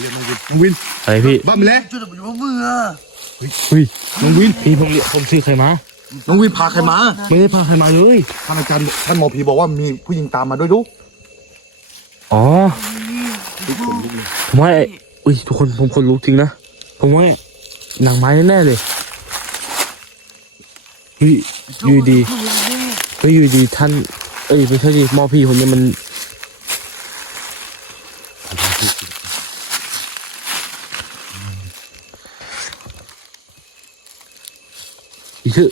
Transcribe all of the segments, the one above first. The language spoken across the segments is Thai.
เรียกน้องวินน้องวินอะไรพี่บ้าไปแล้วจุดมันอยู่บนมืออะเฮ้ยน้องวินพี่ผมเรียกผมซื้อใครมาน้องวินพาใครมาไม่ได้พาใครมาเลยท่านอาจารย์ท่านหมอผีบอกว่ามีผู้หญิงตามมาด้วยดูอ๋อผมว่าไอ้อุ้ยทุกคนผมคนลุกจริงนะผมว่าหนังไม้แน่ๆเลยเฮ้ยอยู่ดีเฮ้ยอยู่ดีท่าน เอ้ยไม่ใช่ดิหมอพี่คนนี้มัน อีชื่อ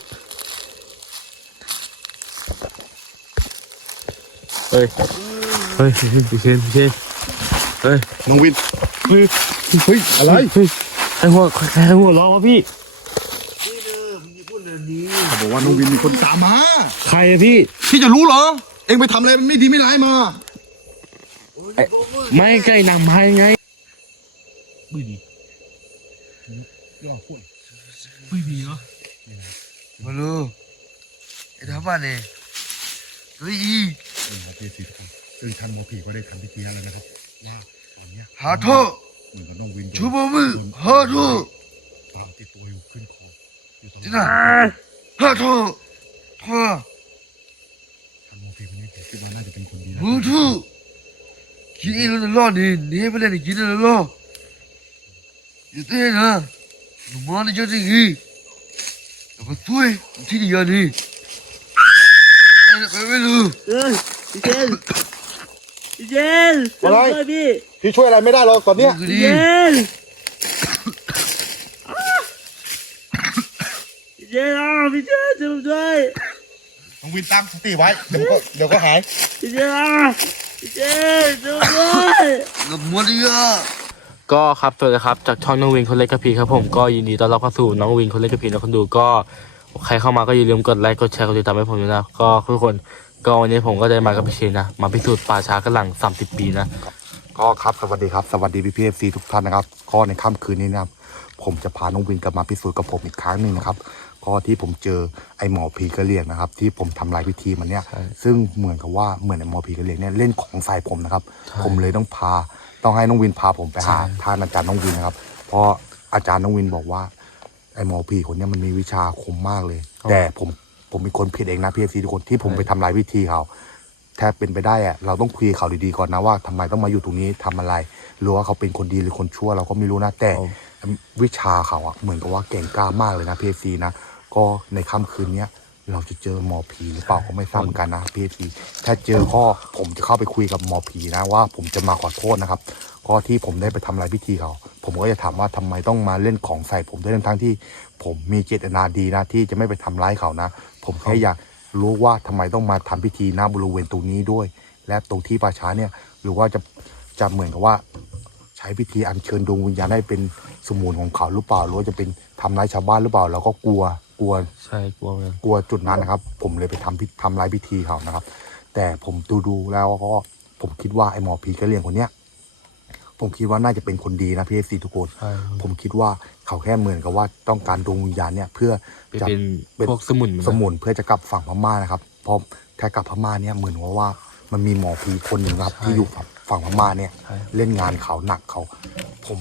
เฮ้ย เฮ้ยพี่เชนพี่เชนเฮ้ยน้องวินเฮ้ยเฮ้ยอะไรเฮ้ยใครหัวใครหัวเร้อวะพี่นี่เด้อมึงอย่าพูดเรื่องนี้เขาบอกว่าน้องวินมีคนตามมา ใครอะพี่พี่จะรู้เหรอ เอ็งไปทำอะไรมันไม่ดีไม่ร้ายมาโอ้ยไอ้บนมือไม่ใกล้นำไม้ไง ไม่ดี ไม่ดีเหรอ มาลูไอ้ทำบ้านเนี่ยเฮ้ยซึ่งท่านหมอผีก็ได้ทำพิธีแล้วนะครับว่าตอนเนี้ยหาโทษเหมือนกับน้องวินชูบนมือหาโทษปลาติดตัวอยู่ขึ้นคออยู่ตรงที่นั้นั่นนหาโทษพ่อท่านหมอผีคนนี้ผมคิดว่าน่าจะเป็นคนดีนะหูทูคิดเองแล้วรอดนี่นี่ไม่ได้กินแล้วรอดอยู่เต้นะหนูมาในเจ้าที่ กี่แล้วก็ช่วยที่นี่ยันนี่ไปไม่รู้เอ้ยพี่เชนพี่เชนอะไรพี่พี่ช่วยอะไรไม่ได้หรอกตอนเนี้ยคือพี่ดีเชนพี่เชนอะพี่เชนช่วยผมด้วยน้องวินตั้งสติไว้ เดี๋ยวก็เดี๋ยวก็หาย พี่เชนอะพี่เชนช่วยผมด้วยกับมัวดีอะ ก็ครับสวัสดีครับจากช่องน้องวินคนเล็กกระพีครับผมก็ยินดีต้อนรับเข้าสู่น้องวินคนเล็กกระพีนะคนดูก็ใครเข้ามาก็อย่าลืมกดไลค์กดแชร์กดติดตามให้ผมด้วยนะก็ทุกคนก็วันนี้ผมก็ได้มากับพี่เชนนะมาพิสูจน์ป่าช้ากระหลัง 30 ปีนะก็ครับสวัสดีครับสวัสดีพี่พีเอฟซีทุกท่านนะครับก็ในค่ำคืนนี้นะครับผมจะพาน้องวินกลับมาพิสูจน์กับผมอีกครั้งหนึ่งนะครับก็ที่ผมเจอไอ้หมอผีกระเหลี่ยงนะครับ ที่ผมทำลายพิธีมันเนี่ยใช่ซึ่งเหมือนกับว่าเหมือนไอ้หมอผีกระเหลี่ยงเนี่ยเล่นของใส่ผมนะครับใช่ผมเลยต้องพา ต้องให้น้องวินพาผมไปหาใช่ท่านอาจารย์น้องวินนะครับ เพราะอาจารย์น้องวินบอกว่าไอ้หมอผีคนเนี้ยมันมีวิชาคมมากเลย แต่ผมผมเป็นคนผิดเองนะพีเอฟซีทุกคนที่ผมไปทำลายพิธีเขาแทบเป็นไปได้อะเราต้องคุยกับเขาดีๆก่อนนะว่าทำไมต้องมาอยู่ตรงนี้ทำอะไร หรือว่าเขาเป็นคนดีหรือคนชั่วเราก็ไม่รู้นะแต่ครับวิชาเขาอะเหมือนกับว่าเก่งกล้ามากเลยนะพีเอซีนะก็ในค่ำคืนเนี้ย เราจะเจอหมอผีหรือเปล่าก็ไม่ทราบเหมือนกันนะพีเอซีถ้าเจอก็ผมจะเข้าไปคุยกับหมอผีนะว่า ผมจะมาขอโทษนะครับก็ที่ผมได้ไปทำลายพิธีเขา ผมก็จะถามว่าทำไมต้องมาเล่นของใส่ผมด้วยทั้งๆที่ ผมมีเจตนาดีนะที่จะไม่ไปทำร้ายเขานะ ผมแค่อยากรู้ว่าทำไมต้องมาทำพิธีหน้าบริเวณตรงนี้ด้วย และตรงที่ป่าช้าเนี่ย หรือว่าจะจะเหมือนกับว่า ใช้พิธีอัญเชิญดวงวิญญาณให้เป็นสมุนของเขาหรือเปล่าหรือว่าจะเป็นทำร้ายชาวบ้านหรือเปล่าเราก็กลัว กลัวใช่กลัวเหมือนกันกลัวจุดนั้นนะครับ ผมเลยไปทำพิทำลายพิธีเขานะครับ แต่ผมดูดูๆแล้วก็ผมคิดว่าไอ้หมอผีกระเหลี่ยงคนเนี้ยผมคิดว่าน่าจะเป็นคนดีนะพี่เอฟซีทุกคน ใช่ผมคิดว่าเขาแค่เหมือนกับว่าต้องการดวงวิญญาณเนี่ยเพื่อไปจะ เป็นเป็น พวกสมุนนะสมุนเพื่อจะกลับฝั่งพม่านะครับ เพราะถ้ากลับพม่าเนี่ยเหมือนว่าว่ามันมีหมอผีคนหนึ่งครับ ที่อยู่ฝั่งฝั่งพม่าเนี่ย ใช่ เล่นงานเขาหนักเขา ผม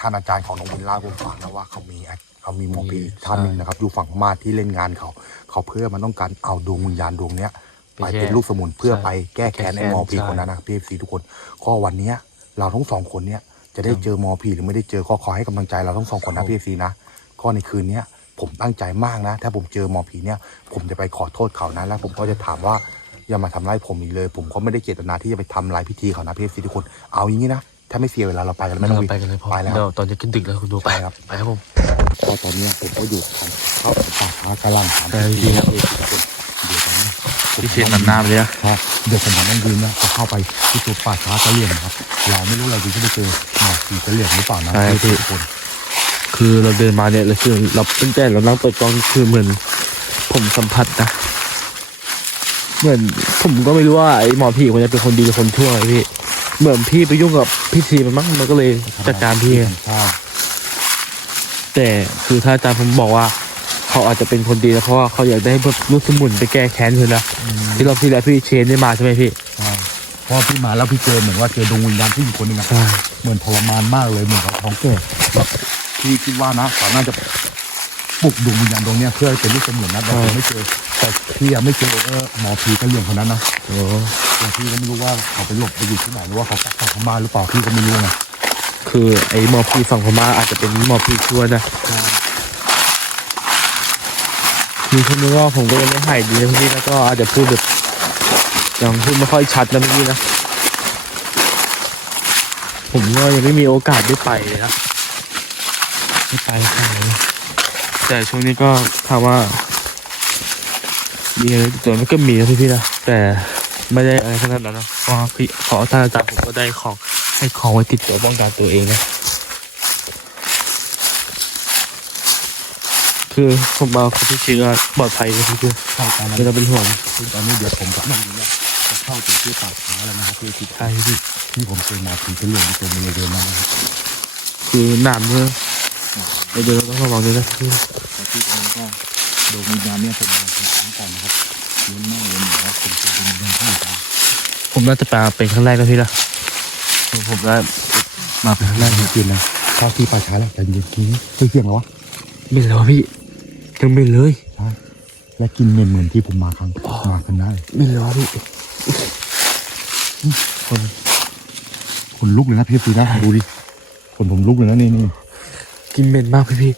ท่านอาจารย์ของน้องวินเล่าให้ผมฟังนะว่าเขามี เขามีหมอผีท่านหนึ่งนะครับอยู่ฝั่งพม่าที่เล่นงานเขา เขาเพื่อมันต้องการเอาดวงวิญญาณดวงเนี้ยไปเป็นลูกสมุนเพื่อไปแก้แค้นไอ้หมอผีคนนั้นนะพี่ซีทุกคนก็วันเนี้ยเราทั้งสองคนเนี่ยจะได้เจอหมอผีหรือไม่ได้เจอก็ขอให้กำลังใจเราทั้งสองคนนะพี่ซีนะก็ในคืนเนี้ยผมตั้งใจมากนะ ถ้าผมเจอหมอผีเนี่ย ผมจะไปขอโทษเขานะแล้วผมก็จะถามว่าอย่ามาทำร้ายผมอีกเลย ผมก็ไม่ได้เจตนาที่จะไปทำร้ายพิธีเขานะพี่ซีทุกคนเอาอย่างนี้นะถ้าไม่เสียเวลาเราไปกันไม่ต้องเราไปกันเลยพอไปแล้วเดี๋ยวตอนจะขึ้นดึกแล้วคุณดูไปไปครับไปครับผม ก็ตอนเนี้ยผมก็อยู่ทางเข้าป่าช้ากำลังถามใช่พี่ครับ เดี๋ยวตอนนี้พี่เชนนำหน้าไปเลยนะครับเดี๋ยวผมกับน้องยืนนะจะเข้าไปที่ตัวป่าช้ากระเหลี่ยงนะครับ เราไม่รู้เราจะได้เจอหมอผีกระเหลี่ยงหรือเปล่านะพี่ ทุกคนคือเราเดินมาเนี่ยเราคือเราตั้งแต่เรานั่งเปิดกล้องคือเหมือน ผมสัมผัสนะเหมือนผมก็ไม่รู้ว่าไอ้หมอผีคนนี้เป็นคนดีหรือคนชั่วไงพี่เหมือนพี่ไปยุ่งกับพิธีมันมั้งมันก็เลยจัดการพี่ไง ใช่ แต่คือถ้าอาจารย์ผมบอกว่าเขาอาจจะเป็นคนดีนะเพราะว่าเขาอยากได้พวกลูกสมุนไปแก้แค้นคือนะที่เราที่แล้วพี่เชนได้มาใช่ไหมพี่ใช่เพราะพี่มาแล้วพี่เจอเหมือนว่าเจอดวงวิญญาณผู้หญิงคนหนึงอะใช่เหมือนทรมานมากเลยเหมือนเขาท้องแก่แล้วพี่คิดว่านะเขาน่าจะปลุกดวงวิญญาณดวงเนี้ยเพื่อให้เป็นลูกเสมือนนะแต่ผมไม่เจอแต่พี่ยังไม่เจอเออหมอผีก็เรื่องคนนั้นนะโอ้แต่พี่ก็ไม่รู้ว่าเขาไปหลบไปอยู่ที่ไหนหรือว่าเขากลับเข้ามาหรือเปล่าพี่ก็ไม่รู้ไง คือไอ้หมอผีฝั่งพม่าอาจจะเป็นหมอผีชั่วนะคือคนนึกว่าผมก็ยังไม่หายดีนะพี่แล้วก็อาจจะพูดแบบยังพูดไม่ค่อยชัดนะพี่นะผมก็ยังไม่มีโอกาสได้ไปเลยนะไม่ไปไหแต่ช่วงนี้ก็ถามว่ามีอะไรติดตัวมันก็มีนะพี่ๆนะแต่ไม่ได้อะไรขนาดนั้นนะเพราะว่าพี่ขอท่านอาจารย์ผมก็ได้ของ ห้ของไว้ติดตัวป้องกันตัวเองนะ คือผมมาคนที่ชื่อปลอดภัยนะพี่คือเข้าตอนนั้นไม่ต้องเป็นห่วงซึ่งตอนนี้เดี๋ยวผมกับน้องเนี่ยจะเข้าถึงที่ปากขาแล้วนะครับพี่คิดใช่พี่ที่ผมเจอหมอผีก็เรื่องที่เป็นบริเวณนั้นนะครับคือหนามเนี่ยไปเดินต้องระวังด้วยนะพี่แต่ที่ตรงนี้ก็ดวงวิญญาณเนี่ยผมมาเป็นครั้งก่อนนะครับเลี้ยงแม่เลี้ยงหนูครับผมเจอดวงวิญญาณที่อยู่ตรงผมน่าจะมาเป็นครั้งแรกนะพี่นะ ผมได้มาเป็นครั้งแรกจริงๆนะเข้าที่ป่าช้าแล้วแต่เย็นทีนี้เฮ้ยเสียงแล้ววะไม่เลยวะพี่ยังไม่เลยใช่และกินเหม็นเหมือนที่ผมมาครั้งมาครั้งได้ไม่เลยวะพี่คนคนลุกเลยนะพี่ปีนะดูดิคนผมลุกเลยนะนี่นี่กินเหม็นมากพี่พี่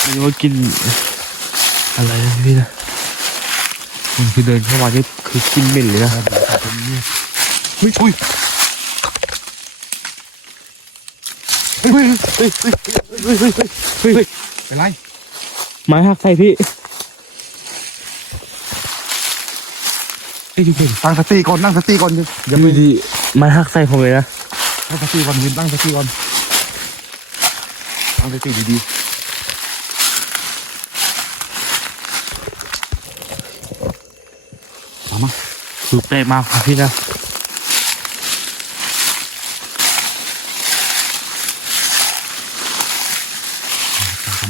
ไม่รู้ว่ากินอะไรนะพี่นะคนที่เดินเข้ามานี่คือกินเหม็นเลยนะ อุ้ยเฮ้ยเฮ้ยเฮ้ยเฮ้ยเฮ้ยเฮ้ยเฮ้ยเป็นไรไม้หักใส่พี่เฮ้ยเฮ้ยตั้งสติก่อนนั่งสติก่อนอย่าไปดีไม้หักใส่ผมเลยนะตั้งสติก่อนวินตั้งสติก่อนตั้งสติดีๆมามาสุกได้มาพี่นะ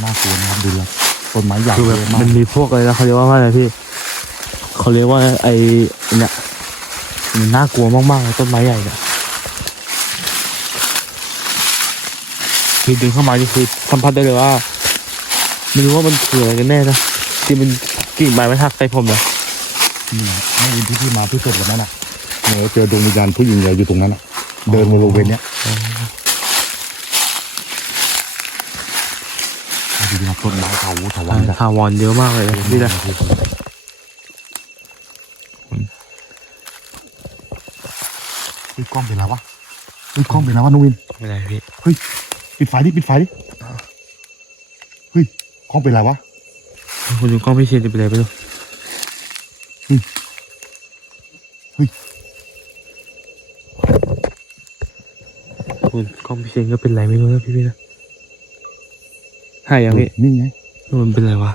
น่ากลัวนะครับดูแล้วต้นไม้ใหญ่คือแบบเยอะมากมันมีพวกอะไรนะเขาเรียกว่าอะไรพี่เขาเรียกว่าไอ้เนี่ยมันน่ากลัวมากๆเลยต้นไม้ใหญ่เนี่ยคือดึงเข้ามานี่คือสัมผัสได้เลยว่าไม่รู้ว่ามันคืออะไรกันแน่นะที่มันกิ่งไม้มันหักใส่ผมเนี่ยนี่นะแม่วินที่พี่มาพิสูจน์วันนั้นน่ะเนี่ยเจอดวงวิญญาณผู้หญิงใหญ่อยู่ตรงนั้นน่ะเดินบริเวณเนี้ย ดูดิครับต้นไม้เถาวุถาวันแบบทาวอนเยอะมากเลยนะพี่นะเฮ้ยกล้องเป็นไรวะเฮ้ยกล้องเป็นไรวะนุวินไม่ได้พี่เฮ้ยปิดไฟดิปิดไฟดิเฮ้ยกล้องเป็นไรวะคุณดูกล้องพี่เชียนจะเป็นอะไรไปดูเฮ้ยเฮ้ยคุณกล้องพี่เชียนก็เป็นไรไม่รู้นะพี่พี่นะ หายยังพี่นี่ไงมันเป็นไรวะ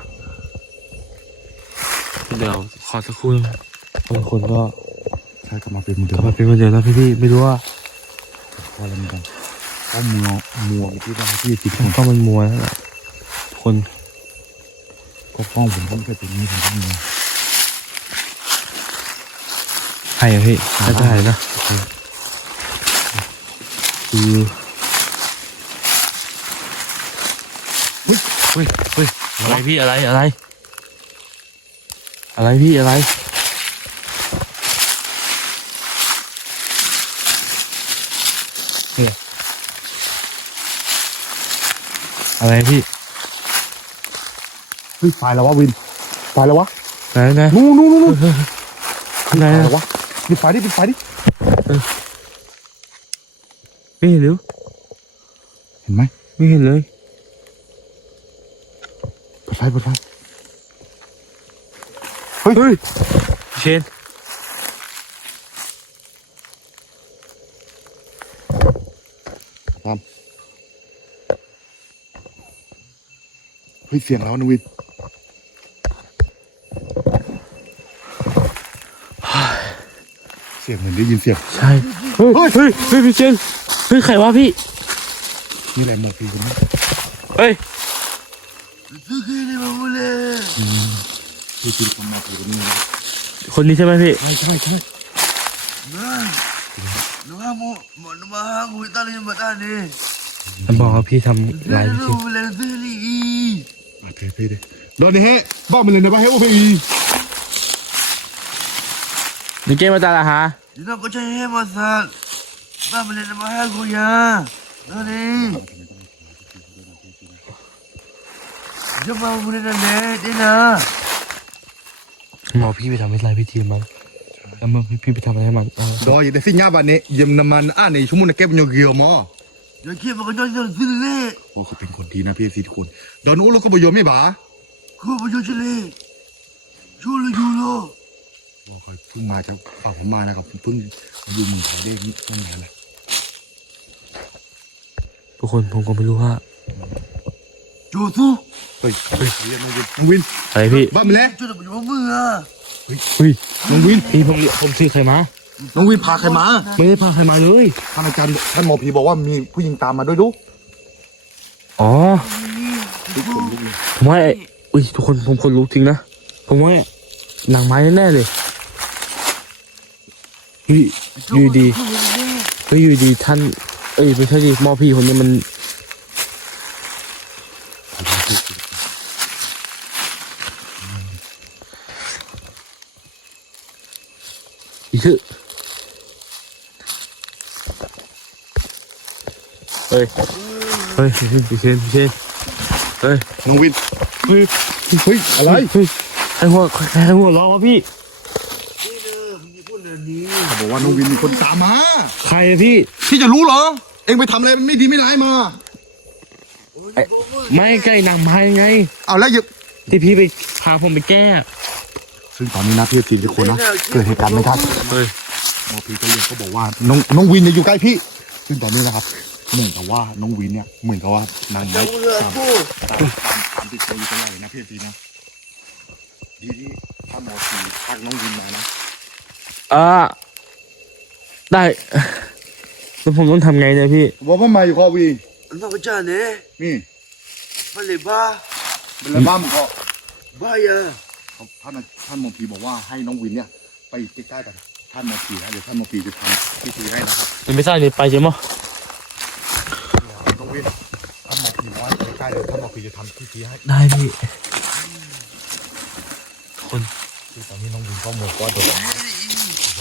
เดี๋ยวขอสักครู่นะบางคนก็ใช่กลับมาเป็นเหมือนกเดิลับมมาเป็นคนเดียวนะพี่พี่ไม่รู้ว่าพอแล้วเหมือนกันก็มัวมัวเมื่อกี้ว่าที่ติดผมก็มันมัวแล้วล่ะคนก็กล้องผมก็ไม่เคยเป็นอย่างนี้ผมก็มีหายยังพี่น่าจะหายนะคือ เฮ้ยเฮ้ยเฮ้ยอะไรพี่อะไรอะไร อะไรพี่อะไร เนี่ย อะไรพี่เฮ้ยไฟแล้ววะวินไฟแล้ววะไหนไหนนู่นนู่นนู่นนู่นไหนไฟไหนแล้ววะปิดไฟดิปิดไฟดิไม่เห็นหรือเห็นไหมไม่เห็นเลยเปิ ดไฟเปิดไฟเฮ้ยเชนเฮ้ยเสียงแล้วนะวินเสียงเหมือนได้ยินเสียง ใช่ เฮ้ย เฮ้ยเฮ้ยพี่เชนเฮ้ย ใครวะพี่ นี่แหละหมอผีคนนี้เฮ้ย พี่จินคนมาถือนนี่คนนี้ใช่ไหมพี่ใช่ใช่ใช่หน้องโมหมอนมาห้าคุยตาลีมาตานี่บอกว่าพี่ทำลายพี่มาเถอพี่เลยโดนนี้ฮะบ้ามันเลยนะบ้าเฮ้ยว่าพี่นี่เกมมาตาละฮะนี่เราก็ใช่เฮ้มาสัตบ้ามันเลยนะบ้าเฮ้กูยาโดนนี่ จะมาบุญนั่นแหละเดี๋ยวนะหมอพี่ไปทำให้ลายพิธีมันแล้วเมื่อพี่ไปทำอะไรให้มันเอาดอยแต่สิ่งนี้บ้านนี้เยี่ยมน้ำมันอะในชั่วโมงนี้เก็บเงินเกี่ยวมั้งเดี๋ยวคิดมันก็จะจะซื้อเลยโอ้เขาเป็นคนดีนะพี่ซีทุกคนดอนนู้นเราก็บ่ยอมไม่บ้ากูไปอยู่เฉลยชูเลยอยู่โลบอกเขาเพิ่งมาจากฝั่งผมมานะครับเพิ่งอยู่เมืองไทยได้นี่ตั้งนานแล้วทุกคนผมก็ไม่รู้ว่า จูสู้เฮ้ยเฮ้ยเรียกน้องวินน้องวินอะไรพี่บ้ามันแล้วจูจะไปอยู่มืออะเฮ้ยน้องวินพี่ผมผมซื้อใครมาน้องวินพาใครมาไม่ได้พาใครมาเลยท่านอาจารย์ท่านหมอผีบอกว่ามีผู้หญิงตามมาด้วยดูอ๋อผมว่าไอ้อุ้ยทุกคนผมคนรู้จริงนะผมว่าหนังไม้แน่ๆเลยเฮ้ยอยู่ดีเฮ้ยอยู่ดีท่าน เอ้ยไม่ใช่ดิหมอพี่คนนี้มัน อีชื่อเฮ้ยเฮ้ยพี่เชนพี่เชนพี่เชนเฮ้ยน้องวินเฮ้ยเฮ้ยอะไรเฮ้ยใครหัวใครหัวเร้อวะพี่นี่เด้อมึงพูดเรื่องนี้เขาบอกว่าน้องวินมีคนตามมา ใครอะพี่พี่จะรู้เหรอ เอ็งไปทำอะไรมันไม่ดีไม่ร้ายมาไอ้ไม่ใกล้นางไม้ไง เอาแล้วอย่าที่พี่ไปพาผมไปแก้อะ ซึ่งตอนนี้นะพี่ทีทุกคนนะเกิดเหตุการณ์ไม่คาดฝันเฮ้ย หมอผีก็เลยเขาบอกว่าน้องน้องวินเนี่ยอยู่ใกล้พี่ ซึ่งตอนนี้นะครับเหมือนกับว่าน้องวินเนี่ยเหมือนกับว่านางไม้จะพูดเรื่องตามกูตามตามตามติดตัวอยู่ตลอดเลยนะพี่ทีนะดีที่ถ้าหมอผีทักน้องวินมานะ อ่าได้ แล้วผมต้องทำไงเนี่ยพี่บอกว่ามาอยู่คอวีน้องก็จะเนี่ยนี่มันเลยบ้าเป็นอะไรบ้างก็บ้ายาเขา ท่านท่านหมอผีบอกว่าให้น้องวินเนี่ย ไปใกล้ๆกันท่านหมอผีนะเดี๋ยวท่านหมอผีจะทำพิธีให้นะครับมันไม่ใช่เลยไปใช่ไหมน้องวินท่านหมอผีบอกว่าใกล้ๆเลยท่านหมอผีจะทำพิธีให้ได้พี่คนคือตอนนี้น้องวินก็เหมือนว่าโดน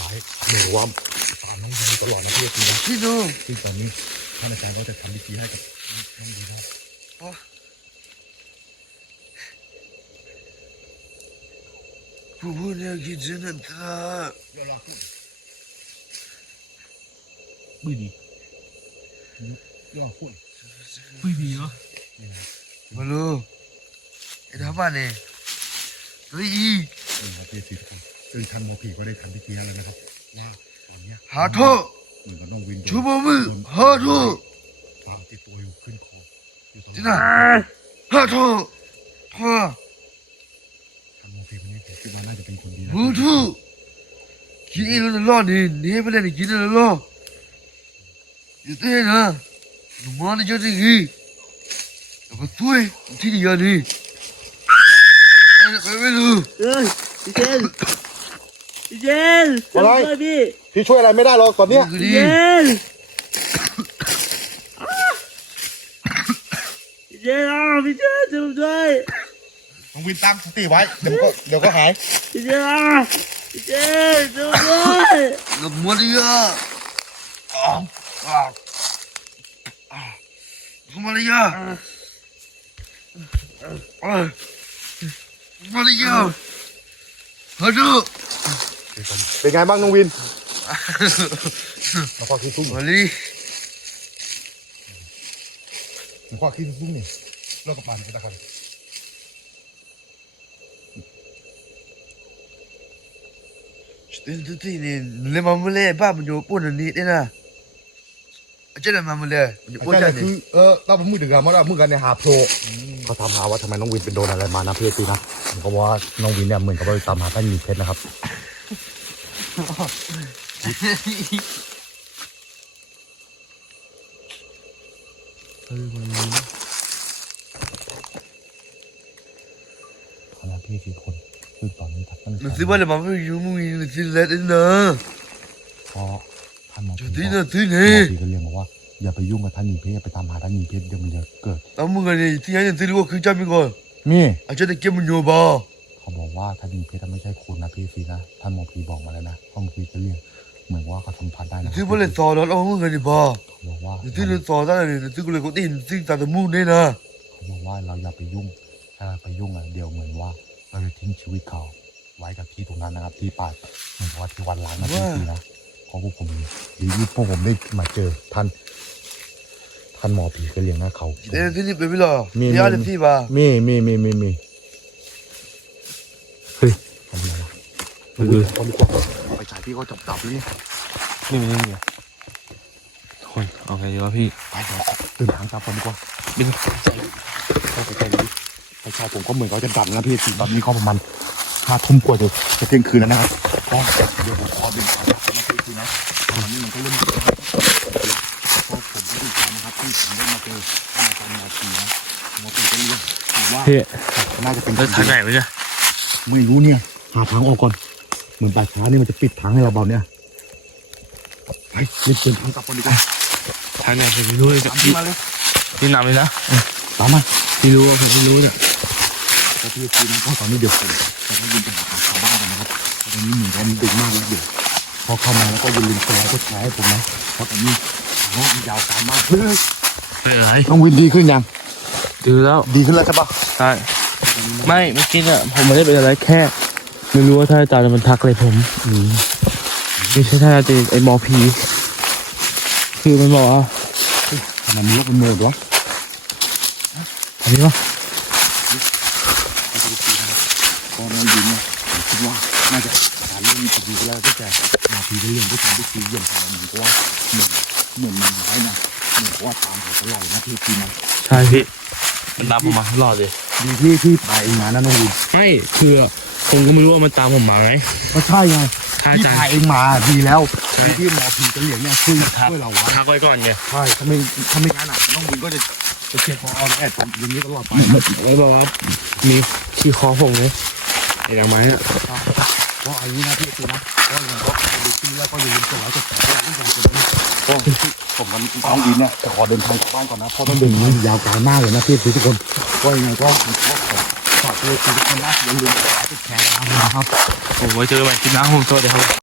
ร้ายเหมือนว่าตามน้องวินอยู่ตลอดนะพี่ทีนะที่นู้นซึ่งตอนนี้ท่านอาจารย์ก็จะทำพิธีให้กับน้องวินนะ กูพูดเรื่องกินเจนันตราไม่ดีย่อพูดไม่ดีเหรอมาลูไอ้ทำบ้านเนี่ยเฮ้ยเออพี่ทีทุกคนซึ่งท่านหมอผีก็ได้ทำพิธีแล้วนะครับว่าตอนเนี้ยหาโทษเหมือนกับน้องวินโดนชูบมือหาทษวางติดตัวอยู่ขึ้นคออยู่ตลอดที่ไหาจะเป็นคนดีนะบูทูกินแล้วล่อนี่นี่ไม่ได้กินแล้วล่ออยู่ที่นะหนูมาในจุดนี้แล้วก็ช่วยที่นี่ยันนี่ไปไม่รู้เฮ้ยพี่เจนพี่เจนอะไรช่วยพี่พี่ช่วยอะไรไม่ได้หรอกตอนเนี้ยคือพี่ดีเจนพี่เจนอะพี่เจนช่วยผมด้วย น้องวินตั้งสติไว้ เดี๋ยวก็เดี๋ยวก็หายพี่เจนอะพี่เจนช่วยผมด้วยแล้วมาดิอะอ่าอ่าอ่ามาดิอะอ่ามาดิอะฮัลโหลเป็นไงบ้างน้องวินมาคว้าขี้ทุ่งมาดิมาคว้าขี้ทุ่งนี่เลิกกับปานไปตะ คอน Stin tu ni le mamule ba mu jo pun ni de na. A che le mamule mu jo ใช่ ja คื ni. อเออเราเป็นมือเดือดมาแล้วมือกันในหาโพรเขาทำหาว่าทำไมน้องวินเป็นโดนอะไรมานะพี่ตีนะผมก็ว่าน้องวินเนี่ยเหมือนกับว่าตามหาท่านมีเพชรนะครับขณะที่สี่คน ซึ่งตอนนี้ท่าน Mu si ba le mamu yu mu ni si le de na. เพราะท่านหมอจะผีที่ก็นั่นที่หมนี่อผีก็เรียกมาว่าอย่าไปยุ่งกับท่านหญิงเพชรไปตามหาท่านหญิงเพชรเดี๋ยวมันจะเกิดตามมึงกันนี่ที่นั่นที่รู้ว่าคือเจ้ามีก่อนนี่อาจจะได้เก็บมันอยู่บ่เขาบอกว่าท่านหญิงเพชรไม่ใช่คนนะพี่ซีนะท่านหมอผีบอกมาแล้วนะห้องผีจะเรียกเหมือนว่าเขาสัมผัสได้นะที่บ่เลยต่อแล้วเอามึงกันนี่บ่เขาบอกว่าที่เราต่อได้นี่ที่กูเลยก็ได้ยินสิ่งต่างๆมุ่งนี่นะเขาบอกว่าเราอย่าไปยุ่งถ้าไปยุ่งอะเดี๋ยวเหมือนว่าเราจะทิ้งชีวิตเขา ไว้กับที่ตรงนั้นนะครับ ที่ป่าเหมือนว่าที่วันล้างนะพี่ซีนะเพราะพวกผมดีที่พวกผมได้มาเจอท่าน ท่านหมอผีก็เลี้ยงหน้าเขาที่นั่นที่นี่เป็นไม่หรอมีที่อะไรที่บ่ามีมีมีมีมีเฮ้ยทำไมวะเออคนดีกว่าไปฉายพี่ก็จับจับๆแล้วนี่นี่มันนี่ไงทุกคนเอาไงดีวะพี่ไปเถอะเดินทางกลับก่อนดีกว่าบินเข้าไปใกล้ดิไปฉายผมก็เหมือนเขาจะดับนะพี่ตอนนี้ก็ประมาณ ห้าทุ่มกว่าจะจะเที่ยงคืนแล้วนะครับก็เดี๋ยวผมขอเดินทางกลับนะพี่ทีนะตอนนี้มันก็เริ่มดึกแล้วก็ผมก็ดีใจนะครับที่ผมได้มาเจอท่านอาจารย์หมอผีนะหมอผีก็เรียกถือว่าพี่น่าจะเป็นแล้วทางไหนวะเนี่ยไม่รู้เนี่ย หาทางออกก่อน เหมือนป่าช้านี่มันจะปิดทางให้เราเบาเนี่ยไปรีบเดินทางกลับก่อนดีกว่าทางไหนผมไม่รู้เลยตามพี่พี่มาเลยพี่นำเลยนะตามมาพี่รู้ว่าผมไม่รู้เนี่ย พอพี่คุยนะก็ตอนนี้เดี๋ยวผมจะให้ยินไปหาชาวบ้านกันนะครับเพราะตอนนี้เหมือนกันดึกมากแล้วเดี๋ยวพอเข้ามาแล้วก็อย่าลืมกดไลค์กดแชร์ให้ผมนะเพราะตอนนี้น้องยาวไกลมากเฮ้ยไม่เป็นไรน้องวินดีขึ้นยังดูแล้วดีขึ้นแล้วใช่ปะใช่ไม่เมื่อกี้เนี่ยผมไม่ได้เป็นอะไรแค่ไม่รู้ว่าท่านอาจารย์มันทักอะไรผมอืมไม่ใช่ท่านอาจารย์ไอ้หมอผีคือมันบอกว่าทำไมมันเลิกเป็นโหมดวะอันนี้วะ ก็น้ องวินเนี่ยผมคิดว่าน่าจะการเล่นผีก็แล้วก็จะมาผีได้เรื่องผู้ชายผู้ชี้เยี่ยมของเราเหมือนกับว่าเหมือนเหมือนมันร้ายนะเหมือนกับว่าตามเขาตลอดนะพี่ทีนะใช่พี่มันตามผมมาตลอดเลยดีที่ที่พาเองมานะน้องวินไม่คือผมก็ไม่รู้ว่ามันตามผมมาไหมก็ใช่ไงถ้าอาที่จารพาย์เองมาดีแล้วใช่ดีที่หมอผีกระเหลี่ยงเนี่ยช่วยช่วยเราไว้ทักไว้ก่อนไงใช่ถ้าไม่ถ้าไม่งั้นอะน้องวินก็จะจะเช็คพอเอาแอดผมอย่างนี้ตลอดไปแล้วบอกว่ามีที่คอผมเลย ไอ้ดอกไม้อะก็อันนี้นะพี่คือนะก็ยังก็ดูขึ้นแล้วก็อย่าลืมกดไลค์กดแชร์ด้วยก็ผมกับน้องอินเนี่ยจะขอเดินทางกลับบ้านก่อนนะเพราะต้องเดินทางยาวไกลมากเลยนะพี่ทุกคนก็ยังไงก็ผมก็ขอฝากด้วยทุกคนนะอย่าลืมกดไลค์กดแชร์นะครับโอ้ไว้เจอกันใหม่คลิปหน้าผมสวัสดีครับ